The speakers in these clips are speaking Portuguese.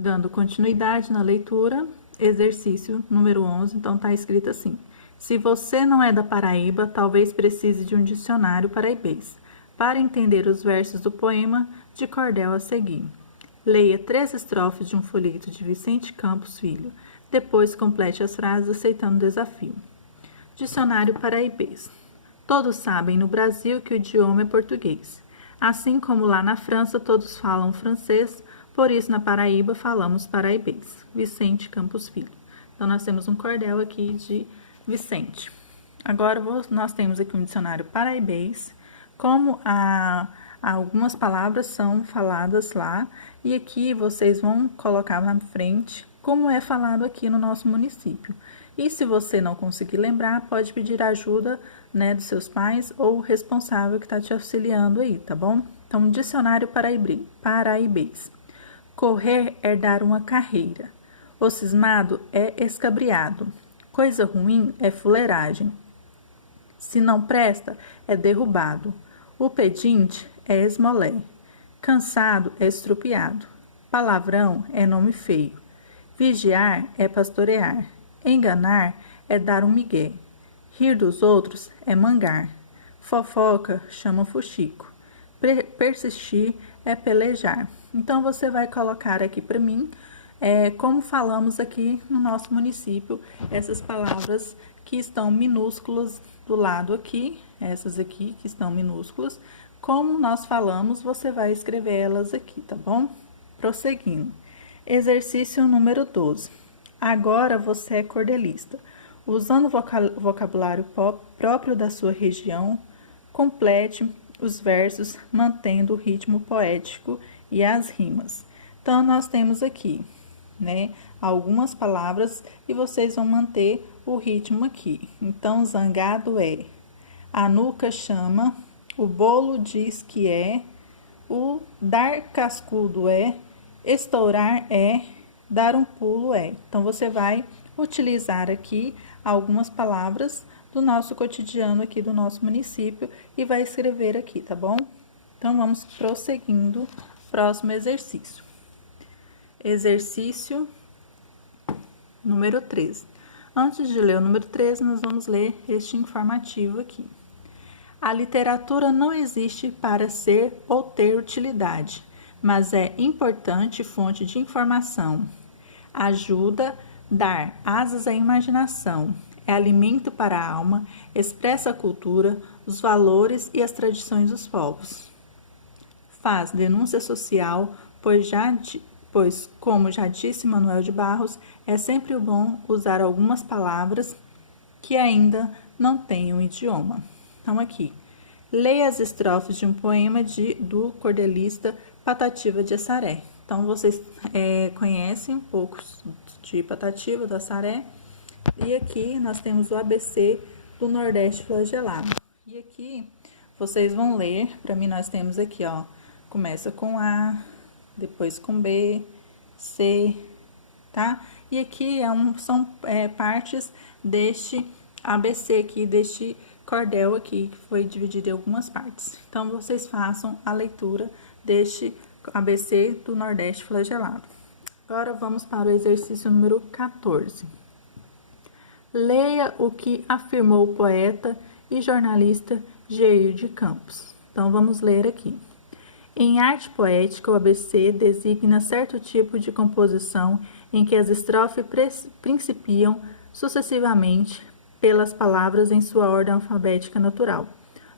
Dando continuidade na leitura, exercício número 11, então tá escrito assim: se você não é da Paraíba, talvez precise de um dicionário paraibês para entender os versos do poema de cordel a seguir. Leia 3 estrofes de um folheto de Vicente Campos Filho. Depois complete as frases aceitando o desafio. Dicionário paraibês. Todos sabem no Brasil que o idioma é português. Assim como lá na França todos falam francês, por isso na Paraíba falamos paraibês. Vicente Campos Filho. Então nós temos um cordel aqui de Vicente. Agora nós temos aqui um dicionário paraibês, como algumas palavras são faladas lá, e aqui vocês vão colocar na frente como é falado aqui no nosso município. E se você não conseguir lembrar, pode pedir ajuda, né, dos seus pais ou o responsável que está te auxiliando aí, tá bom? Então, dicionário paraibês. Correr é dar uma carreira. O cismado é escabriado. Coisa ruim é fuleiragem. Se não presta, é derrubado. O pedinte é esmolé. Cansado é estrupiado. Palavrão é nome feio. Vigiar é pastorear. Enganar é dar um migué. Rir dos outros é mangar. Fofoca chama fuxico. Persistir é pelejar. Então, você vai colocar aqui para mim, como falamos aqui no nosso município, essas palavras que estão minúsculas do lado aqui, essas aqui que estão minúsculas. Como nós falamos, você vai escrever elas aqui, tá bom? Prosseguindo. Exercício número 12. Agora você é cordelista. Usando o vocabulário próprio da sua região, complete os versos mantendo o ritmo poético e as rimas. Então, nós temos aqui, né, algumas palavras e vocês vão manter o ritmo aqui. Então, zangado é, a nuca chama, o bolo diz que é, o dar cascudo é, estourar é, dar um pulo é. Então, você vai utilizar aqui algumas palavras do nosso cotidiano aqui do nosso município e vai escrever aqui, tá bom? Então, vamos prosseguindo. Próximo exercício. Exercício número 13. Antes de ler o número 13, nós vamos ler este informativo aqui. A literatura não existe para ser ou ter utilidade, mas é importante fonte de informação. Ajuda, dar asas à imaginação. É alimento para a alma, expressa a cultura, os valores e as tradições dos povos. Faz denúncia social, pois, como já disse Manuel de Barros, é sempre bom usar algumas palavras que ainda não têm um idioma. Então, aqui, leia as estrofes de um poema do cordelista Patativa de Assaré. Então, vocês conhecem um pouco de Patativa do Assaré. E aqui nós temos o ABC do Nordeste flagelado. E aqui vocês vão ler, para mim nós temos aqui, ó, começa com A, depois com B, C, tá? E aqui são partes deste ABC aqui, deste cordel aqui, que foi dividido em algumas partes. Então, vocês façam a leitura deste ABC do Nordeste flagelado. Agora, vamos para o exercício número 14. Leia o que afirmou o poeta e jornalista Geir de Campos. Então, vamos ler aqui. Em arte poética, o ABC designa certo tipo de composição em que as estrofes principiam sucessivamente pelas palavras em sua ordem alfabética natural.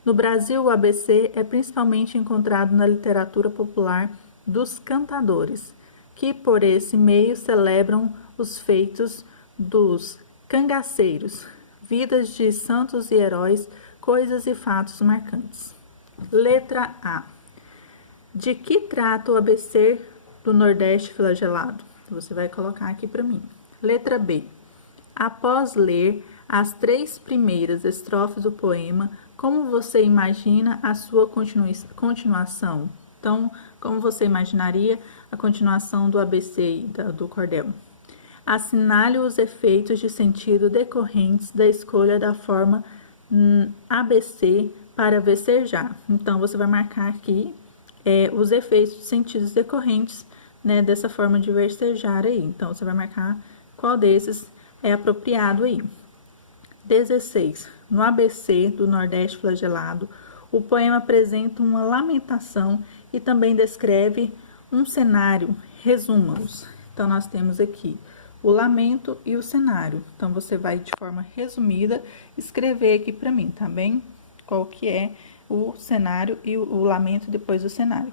No Brasil, o ABC é principalmente encontrado na literatura popular dos cantadores, que por esse meio celebram os feitos dos cangaceiros, vidas de santos e heróis, coisas e fatos marcantes. Letra A. De que trata o ABC do Nordeste flagelado? Você vai colocar aqui para mim. Letra B. Após ler as 3 primeiras estrofes do poema, como você imagina a sua continuação? Então, como você imaginaria a continuação do ABC do cordel? Assinale os efeitos de sentido decorrentes da escolha da forma ABC para vecejar. Então, você vai marcar aqui os efeitos de sentidos decorrentes né, dessa forma de versejar aí. Então, você vai marcar qual desses é apropriado aí. 16. No ABC do Nordeste flagelado, o poema apresenta uma lamentação e também descreve um cenário. Resuma-os. Então, nós temos aqui o lamento e o cenário. Então, você vai, de forma resumida, escrever aqui para mim, tá bem? Qual que é o cenário e o lamento depois do cenário.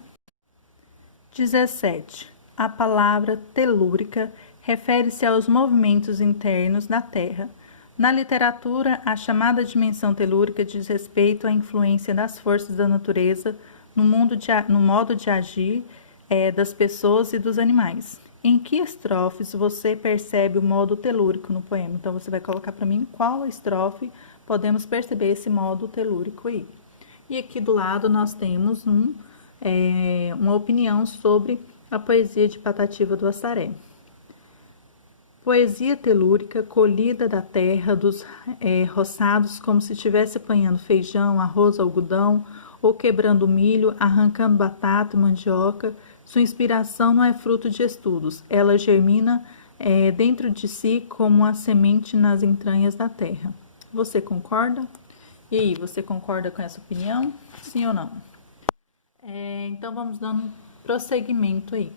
17. A palavra telúrica refere-se aos movimentos internos da Terra. Na literatura, a chamada dimensão telúrica diz respeito à influência das forças da natureza no modo de agir das pessoas e dos animais. Em que estrofes você percebe o modo telúrico no poema? Então, você vai colocar para mim qual estrofe podemos perceber esse modo telúrico aí. E aqui do lado nós temos uma opinião sobre a poesia de Patativa do Assaré. Poesia telúrica, colhida da terra, dos roçados, como se estivesse apanhando feijão, arroz, algodão, ou quebrando milho, arrancando batata, mandioca. Sua inspiração não é fruto de estudos, ela germina dentro de si como a semente nas entranhas da terra. Você concorda? E aí, você concorda com essa opinião? Sim ou não? Então, vamos dando prosseguimento aí.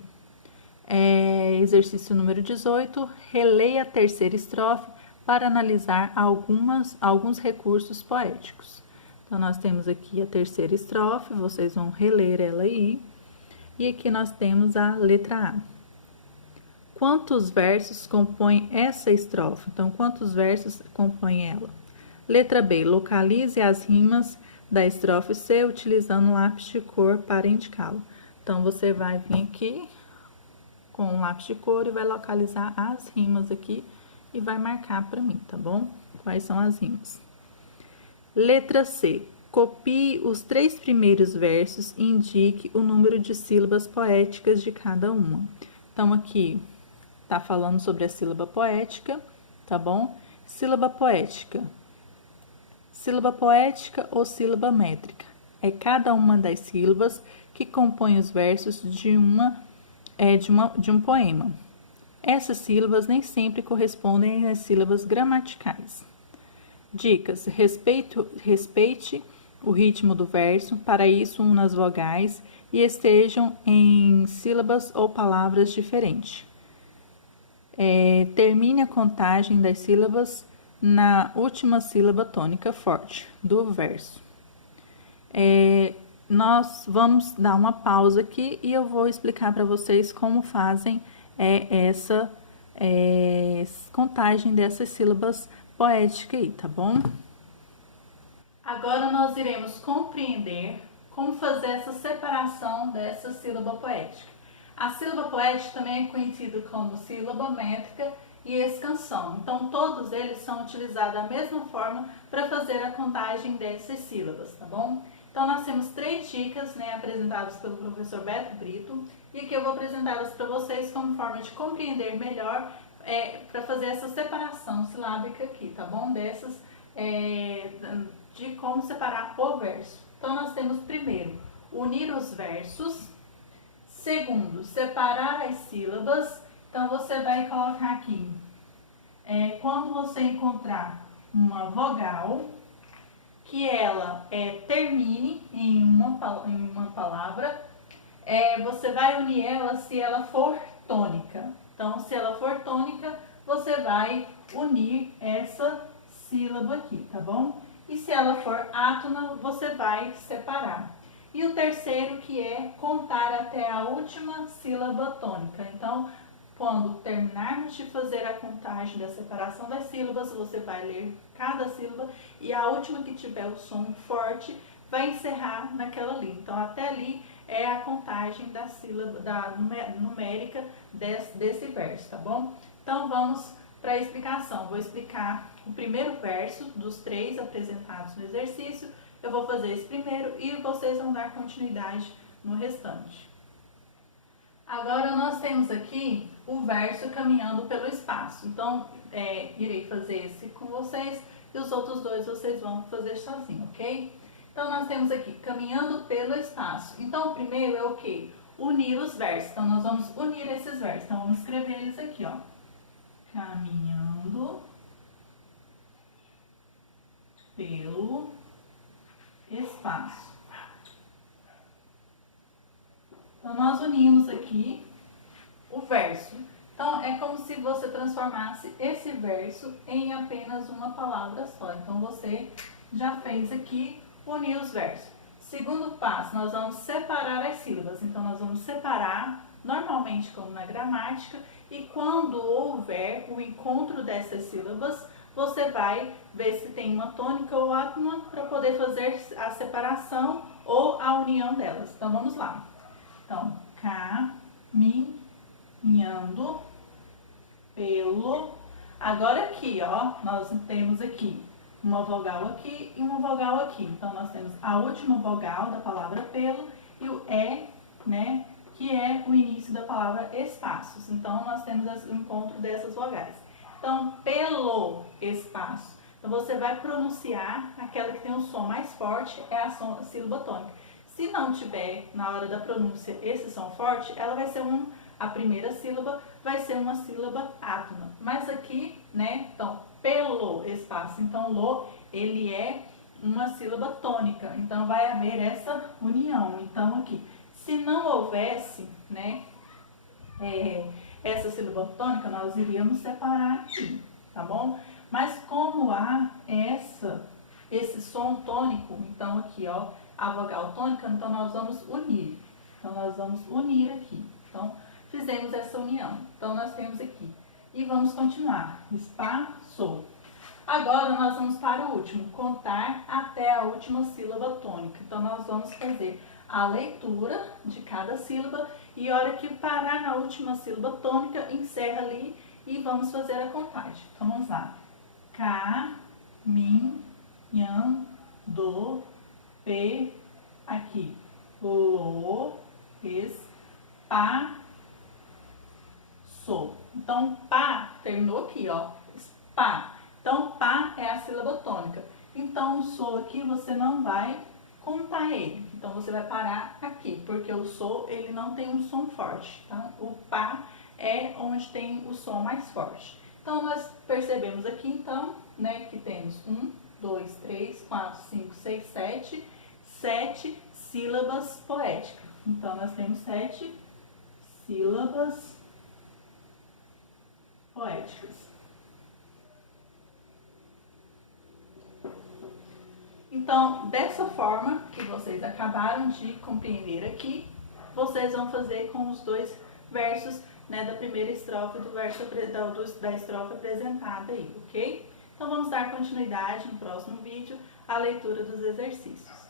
Exercício número 18, releia a terceira estrofe para analisar alguns recursos poéticos. Então, nós temos aqui a terceira estrofe, vocês vão reler ela aí. E aqui nós temos a letra A. Quantos versos compõem essa estrofe? Então, quantos versos compõem ela? Letra B, localize as rimas da estrofe C utilizando um lápis de cor para indicá-lo. Então, você vai vir aqui com um lápis de cor e vai localizar as rimas aqui e vai marcar para mim, tá bom? Quais são as rimas? Letra C. Copie os 3 primeiros versos e indique o número de sílabas poéticas de cada uma. Então, aqui tá falando sobre a sílaba poética, tá bom? Sílaba poética. Sílaba poética ou sílaba métrica. É cada uma das sílabas que compõe os versos de um poema. Essas sílabas nem sempre correspondem às sílabas gramaticais. Dicas: respeite o ritmo do verso, para isso una as vogais e estejam em sílabas ou palavras diferentes. Termine a contagem das sílabas na última sílaba tônica forte do verso. Nós vamos dar uma pausa aqui e eu vou explicar para vocês como fazem essa contagem dessas sílabas poéticas aí, tá bom? Agora nós iremos compreender como fazer essa separação dessa sílaba poética. A sílaba poética também é conhecida como sílaba métrica e escansão. Então, todos eles são utilizados da mesma forma para fazer a contagem dessas sílabas, tá bom? Então, nós temos 3 dicas, apresentadas pelo professor Beto Brito, e aqui eu vou apresentá-las para vocês como forma de compreender melhor para fazer essa separação silábica aqui, tá bom? De como separar o verso. Então, nós temos primeiro, unir os versos. Segundo, separar as sílabas. Então, você vai colocar aqui, quando você encontrar uma vogal, que ela termine em uma palavra, você vai unir ela se ela for tônica. Então, se ela for tônica, você vai unir essa sílaba aqui, tá bom? E se ela for átona, você vai separar. E o terceiro, que é contar até a última sílaba tônica. Então, quando terminarmos de fazer a contagem da separação das sílabas, você vai ler cada sílaba e a última que tiver o som forte vai encerrar naquela ali. Então, até ali é a contagem da sílaba, da numérica desse verso, tá bom? Então, vamos para a explicação. Vou explicar o primeiro verso dos 3 apresentados no exercício. Eu vou fazer esse primeiro e vocês vão dar continuidade no restante. Agora, nós temos aqui o verso caminhando pelo espaço. Então, irei fazer esse com vocês e os outros 2 vocês vão fazer sozinho, ok? Então, nós temos aqui caminhando pelo espaço. Então, o primeiro é o quê? unir os versos. Então, nós vamos unir esses versos. Então, vamos escrever eles aqui, ó. Caminhando pelo espaço. Então, nós unimos aqui o verso. Então, é como se você transformasse esse verso em apenas uma palavra só. Então, você já fez aqui unir os versos. Segundo passo, nós vamos separar as sílabas. Então, nós vamos separar, normalmente como na gramática, e quando houver o encontro dessas sílabas, você vai ver se tem uma tônica ou átona para poder fazer a separação ou a união delas. Então, vamos lá. Então, caminhando pelo... Agora aqui, ó, nós temos aqui uma vogal aqui e uma vogal aqui. Então, nós temos a última vogal da palavra pelo e o E, né, que é o início da palavra espaços. Então, nós temos o encontro dessas vogais. Então, pelo espaço. Então, você vai pronunciar aquela que tem o som mais forte, é a sílaba tônica. Se não tiver, na hora da pronúncia, esse som forte, ela vai ser a primeira sílaba vai ser uma sílaba átona. Mas aqui, né, então, pelo espaço. Então, lo, ele é uma sílaba tônica. Então, vai haver essa união. Então, aqui, se não houvesse, né, essa sílaba tônica, nós iríamos separar aqui, tá bom? Mas como há esse som tônico, então aqui, ó, a vogal tônica, então nós vamos unir. Então, nós vamos unir aqui. Então, fizemos essa união. Então, nós temos aqui. E vamos continuar. Espaço. Agora, nós vamos para o último. Contar até a última sílaba tônica. Então, nós vamos fazer a leitura de cada sílaba. E a hora que parar na última sílaba tônica, encerra ali e vamos fazer a contagem. Então, vamos lá. Caminhando, aqui. Lo, espaço. Então, pá, terminou aqui, ó. Pá. Então, pá é a sílaba tônica. Então, o so aqui você não vai contar ele. Então, você vai parar aqui, porque o so, ele não tem um som forte, tá? O pá é onde tem o som mais forte. Então, nós percebemos aqui, então, né, que temos 1, 2, 3, 4, 5, 6, 7 sílabas poéticas. Então, nós temos 7 sílabas poéticas. Então, dessa forma que vocês acabaram de compreender aqui, vocês vão fazer com os dois versos, né, da primeira estrofe da estrofe apresentada aí, ok? Então, vamos dar continuidade no próximo vídeo à leitura dos exercícios.